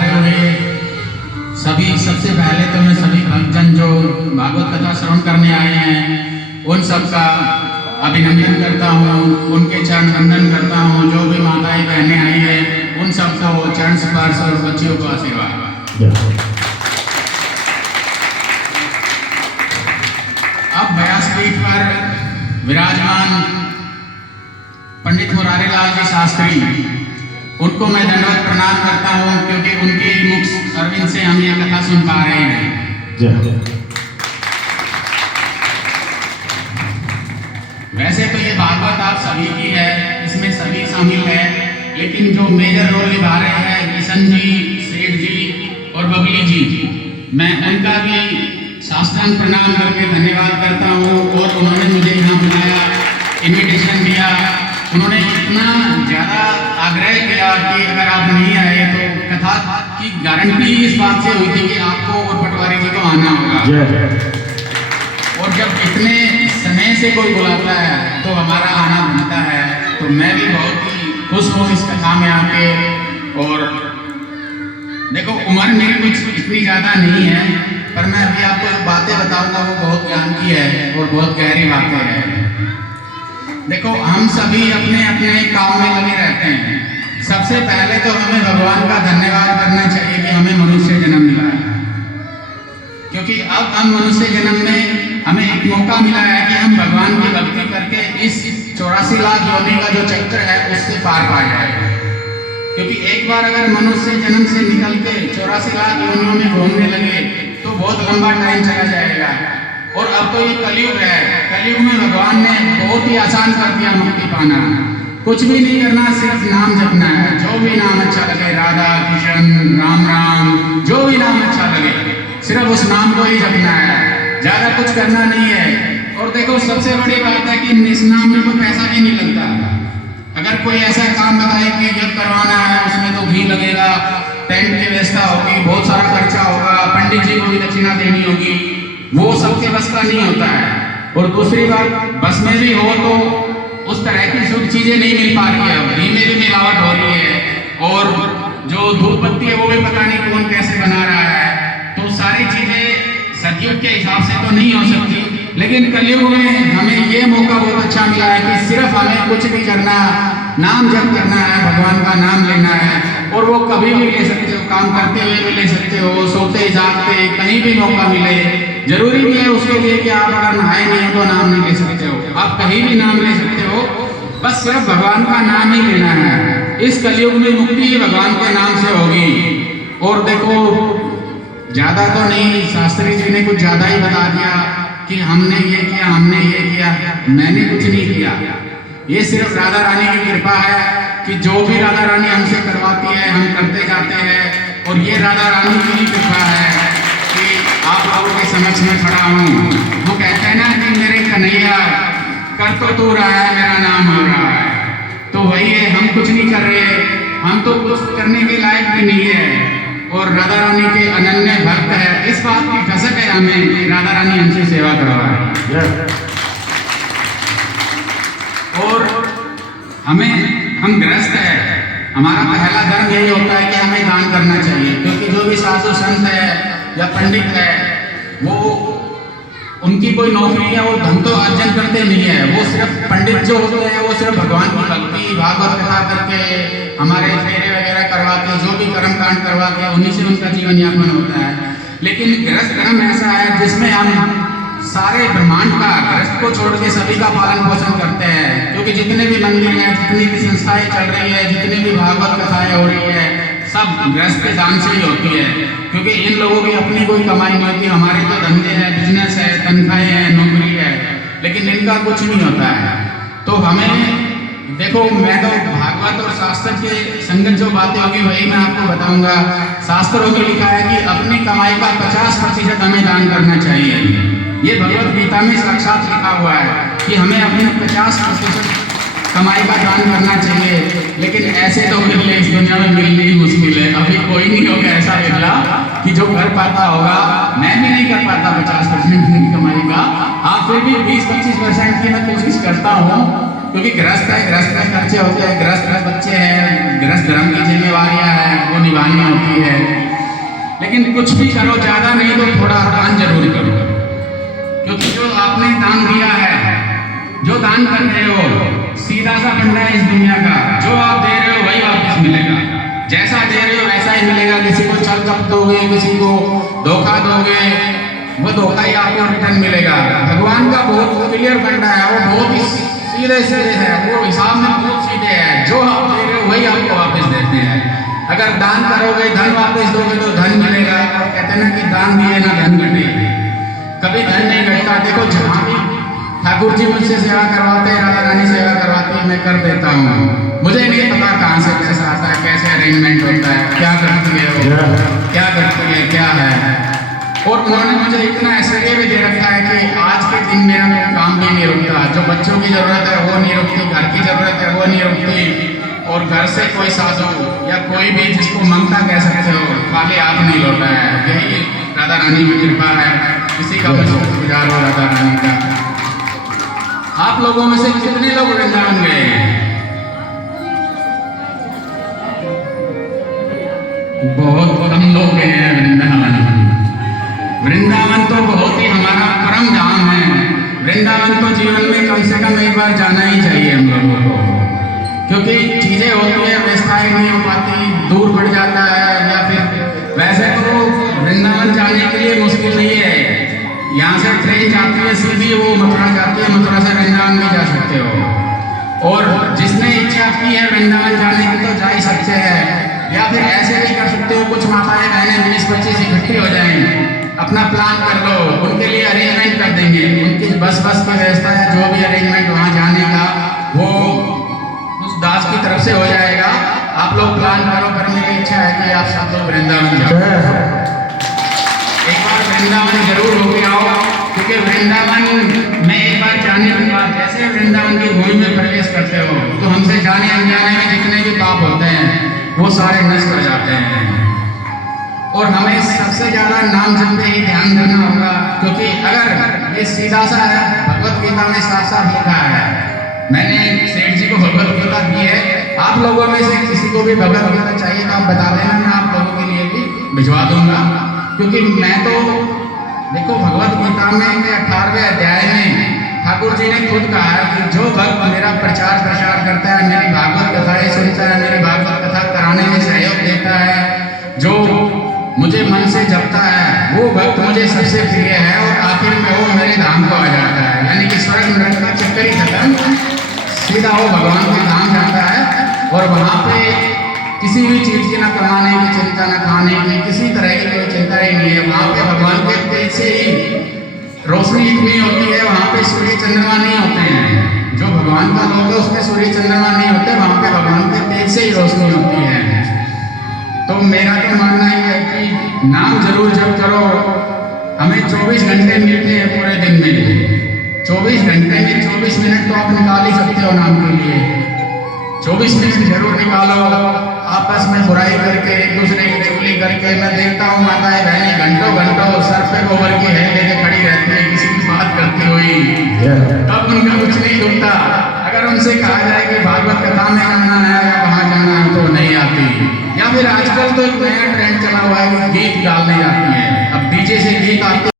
पधारे हुए सभी, सबसे पहले तो मैं सभी भक्तजन जो भागवत कथा श्रवण करने आए हैं उन सबका अभिनंदन करता हूँ, उनके चरण वंदन करता हूँ। जो भी माताएं बहनें आई हैं उन सबको चरण स्पर्श और बच्चियों को आशीर्वाद। अब व्यासपीठ पर विराजमान पंडित मुरारीलाल जी शास्त्री, उनको मैं दंडवत प्रणाम करता हूँ क्योंकि उनके मुख अरविंद से हम ये कथा सुन पा रहे हैं। वैसे तो ये भागवत आप सभी की है, इसमें सभी शामिल है, लेकिन जो मेजर रोल निभा रहे हैं किशन जी, सेठ जी और बबली जी, मैं उनका भी साष्टांग प्रणाम करके धन्यवाद करता हूँ। और उन्होंने मुझे यहाँ बुलाया, इन्विटेशन दिया, उन्होंने इतना ज़्यादा आग्रह किया कि अगर आप नहीं आए तो कथा की गारंटी इस बात से हुई थी कि आपको और पटवारी जी को आना होगा। और जब इतने समय से कोई बुलाता है तो हमारा आना बनता है। तो मैं भी बहुत ही खुश हूँ इस कथा में आके। और देखो, उम्र मेरी कुछ इतनी ज़्यादा नहीं है, पर मैं अभी आपको बातें बताऊंगा वो बहुत ज्ञान की है और बहुत गहरी बातें हैं। देखो, हम सभी अपने अपने काम में लगे रहते हैं। सबसे पहले तो हमें भगवान का धन्यवाद करना चाहिए कि हमें मनुष्य जन्म मिला है, क्योंकि अब हम मनुष्य जन्म में हमें एक मौका मिला है कि हम भगवान की भक्ति करके इस 84 लाख योनि का जो चक्र है उससे पार पा जाए। क्योंकि एक बार अगर मनुष्य जन्म से निकल के 84 लाख योनियों में घूमने लगे तो बहुत लंबा टाइम चला जाएगा। और अब तो ये कलयुग है, कलयुग में भगवान ने बहुत ही आसान कर दिया मुक्ति पाना। कुछ भी नहीं करना, सिर्फ नाम जपना है। जो भी नाम अच्छा लगे, राधा कृष्ण राम राम, जो भी नाम अच्छा लगे, सिर्फ उस नाम को ही जपना है, ज्यादा कुछ करना नहीं है। और देखो, सबसे बड़ी बात है कि इस नाम में कोई पैसा भी नहीं लगता। अगर कोई ऐसा काम बताए कि जब करवाना है उसमें तो घी लगेगा, टेंट की व्यवस्था होगी, बहुत सारा खर्चा होगा, पंडित जी को भी दक्षिणा देनी होगी, वो सबके बस का नहीं होता है। और दूसरी बात, बस में भी हो तो उस तरह की शुद्ध चीजें नहीं मिल पा रही है, घी में भी मिलावट हो रही है, और जो धूप बत्ती है वो भी पता नहीं कौन कैसे बना रहा है। तो सारी चीजें सतयुग के हिसाब से तो नहीं हो सकती, लेकिन कलयुग में हमें ये मौका बहुत अच्छा मिला है कि सिर्फ हमें कुछ नहीं करना, नाम जप करना है, भगवान का नाम लेना है। और वो कभी भी ले सकते हो, काम करते हुए भी ले सकते हो, सोते जागते कहीं भी मौका मिले। जरूरी भी है उसके लिए कि आप अगर नहाए नहीं हो तो नाम नहीं ले सकते हो, आप कहीं भी नाम ले सकते हो, बस सिर्फ भगवान का नाम ही लेना है। इस कलयुग में मुक्ति भगवान के नाम से होगी। और देखो, ज्यादा तो नहीं, शास्त्री जी ने कुछ ज्यादा ही बता दिया कि हमने ये किया, हमने ये किया। मैंने कुछ नहीं किया, ये सिर्फ राधा रानी की कृपा है कि जो भी राधा रानी हमसे करवाती है हम करते जाते हैं। और ये राधा रानी की ही कृपा है कि आप लोगों के समक्ष में खड़ा हूँ। वो कहते हैं ना कि मेरे कन्हैया कर तो तू रहा है, मेरा नाम हो रहा है। तो वही है, हम कुछ नहीं कर रहे, हम तो कुछ करने के लायक भी नहीं है। और राधा रानी के अनन्य भक्त है, इस बात की कसक है हमें कि राधा रानी हमसे सेवा करवाए। और हम गृहस्थ है, हमारा पहला धर्म यही होता है कि हमें दान करना चाहिए। क्योंकि जो भी साधु संत है या पंडित है, वो उनकी कोई नौकरी है, वो धन तो अर्जन करते नहीं है। वो सिर्फ पंडित जो होते हैं वो सिर्फ भगवान की भक्ति भागवत कथा करके, हमारे फेरे वगैरह करवा के, जो भी कर्म कांड करवा के, उन्हीं से उनका जीवन यापन होता है। लेकिन गृहस्थ धर्म ऐसा है जिसमें हम सारे ब्रह्मांड का, गृहस्थ को छोड़ के सभी का पालन पोषण करते हैं। क्योंकि जितने भी मंदिर हैं, जितनी भी संस्थाएं चल रही है, जितनी भी भागवत कथाएं हो रही है, सब गृहस्थ के दान से ही होती है। क्योंकि इन लोगों की अपनी कोई कमाई नहीं होती। हमारे तो धंधे हैं, बिजनेस है, तनख्वाहें हैं, नौकरी है, लेकिन इनका कुछ नहीं होता है। तो हमें देखो, मैं तो भागवत और शास्त्र के संगत जो बातें होगी वही मैं आपको बताऊंगा। शास्त्रों में लिखा है कि अपनी कमाई का 50% हमें दान करना चाहिए। ये भगवत गीता में साक्षात लिखा हुआ है कि हमें अपने 50% कमाई का दान करना चाहिए। लेकिन ऐसे तो बिरले इस दुनिया में मिलने ही मुश्किल है। अभी कोई नहीं होगा ऐसा बिरला कि जो कर पाता होगा। मैं भी नहीं कर पाता 50% की कमाई का। हाँ, फिर भी 20-25% की मैं कोशिश करता हूँ क्योंकि गृहस्थ है, गृहस्थ में खर्चे होते हैं, गृहस्थ बच्चे हैं, गृहस्थ धर्म की जिम्मेवारियां हैं, वो निभानी होती है। लेकिन कुछ भी करो, ज़्यादा नहीं तो थोड़ा दान जरूर करो, क्योंकि जो आपने दान दिया है, जो दान कर रहे हो, सीधा सा फंडा है इस दुनिया का, जो आप दे रहे हो वही वापस मिलेगा। जैसा दे रहे हो वैसा ही मिलेगा। किसी को छल कपट दोगे, किसी को धोखा दोगे, वो धोखा ही आपको रिटर्न मिलेगा। भगवान का बहुत क्लियर फंडा है, वो बहुत ही सीधे सीधे है, वो हिसाब में बहुत सीधे है। जो आप दे रहे हो वही आपको वापस देते हैं। अगर दान करोगे, धन वापस दोगे तो धन मिलेगा। और कहते हैं ना कि दान दिए ना धन घटे, कभी धन नहीं घटता। देखो जहाँ भी ठाकुर जी मुझसे सेवा करवाते हैं, राधा रानी सेवा करवाती है, मैं कर देता हूँ। मुझे नहीं पता कहाँ से पैसा आता है, कैसे अरेंजमेंट होता है, क्या करती है वो, क्या करती है, क्या है। और उन्होंने मुझे इतना ऐश्वर्य भी दे रखा है कि आज के दिन मेरा काम भी नहीं रुकता। जो बच्चों की जरूरत है वो नहीं रुकती, घर की जरूरत है वो नहीं रुकती। और घर से कोई साधु या कोई भी जिसको ममता कह सकते हो, खाली हाथ नहीं लौटा है। यही राधा रानी की कृपा है। किसी का शुक्रगुजार हो राधा रानी का। आप लोगों में से कितने लोग वृंदावन गए हैं? बहुत कम लोग गए हैं वृंदावन। वृंदावन तो बहुत ही हमारा परम धाम है। वृंदावन तो जीवन में कम से कम एक बार जाना ही चाहिए हम लोगों को, क्योंकि चीजें होती है व्यवस्थाएं नहीं हो पाती, दूर पड़ जाता है। या फिर वैसे तो वृंदावन जाने के लिए मुश्किल नहीं है। यहाँ से ट्रेन जाती है सीधी, वो मथुरा जाती है, मथुरा से वृंदावन भी जा सकते हो। और जिसने इच्छा की है वृंदावन जाने की तो जा ही सकते हैं। या फिर ऐसे भी कर सकते हो, कुछ माताएं बहनें 20-25 इकट्ठी हो जाएं, अपना प्लान कर लो, उनके लिए अरेंजमेंट कर देंगे। उनकी बस की व्यवस्था है, जो भी अरेंजमेंट वहाँ जाने का वो उस दास की तरफ से हो जाएगा। आप लोग प्लान करो, करने की इच्छा है कि आप सब लोग वृंदावन जाओ। एक बार वृंदावन जरूर होके आओ, क्योंकि वृंदावन में एक बार जाने के बाद जैसे वृंदावन की भूमि में प्रवेश करते हो तो हमसे जाने अनजाने में जितने भी पाप होते हैं वो सारे नष्ट हो जाते हैं। और हमें सबसे ज्यादा नाम जप पे ही ध्यान देना होगा, क्योंकि अगर ये सीधा सा है, भगवत गीता में साफ साफ लिखा है। मैंने सेठ जी को भगवत गीता दी है। आप लोगों में से किसी को भी भगवत गीता चाहिए तो आप बता देना, मैं आप लोगों के लिए भी भिजवा दूंगा। क्योंकि मैं तो देखो भगवत गीता में 18वें अध्याय में ठाकुर जी ने खुद कहा है कि जो भक्त मेरा प्रचार प्रसार करता है, मेरी भागवत कथाएं सुनता है, मेरी भागवत कथा कराने में सहयोग देता है, जो मुझे मन से जपता है, वो भक्त मुझे सबसे प्रिय है। और आखिर में वो मेरे धाम को आ जाता है। यानी कि स्वर्ग नरक का चक्कर ही खत्म, सीधा वो भगवान के धाम जाता है। और वहाँ पे किसी भी चीज की ना कमाने की चिंता, ना खाने की, किसी तरह की कोई चिंता ही नहीं है। वहाँ पे भगवान के तेज से ही रोशनी इतनी होती है, वहाँ पे सूर्य चंद्रमा नहीं होते हैं। जो भगवान का लोग है उसमें सूर्य चंद्रमा नहीं होते, वहाँ पे भगवान के तेज से ही रोशनी होती है। तो मेरा तो मानना है कि नाम जरूर जप करो। हमें 24 घंटे मिलते हैं पूरे दिन में। 24 घंटे में 24 मिनट तो आप निकाल ही सकते हो नाम के लिए। 24 मिनट जरूर निकालो। आपस में बुराई करके, एक दूसरे की चुगली करके, मैं देखता हूँ माताएं बहनें घंटों घंटों सर पे गोबर की है लेके खड़ी रहती है किसी की बात करती हुई, तब उनका कुछ नहीं दुखता। अगर उनसे कहा जाए कि भागवत कथा में आना है या वहाँ जाना है तो नहीं आती। या फिर आजकल तो एक नया ट्रेंड चला हुआ है कि गीत गाने आती है। अब डीजे से गीत आते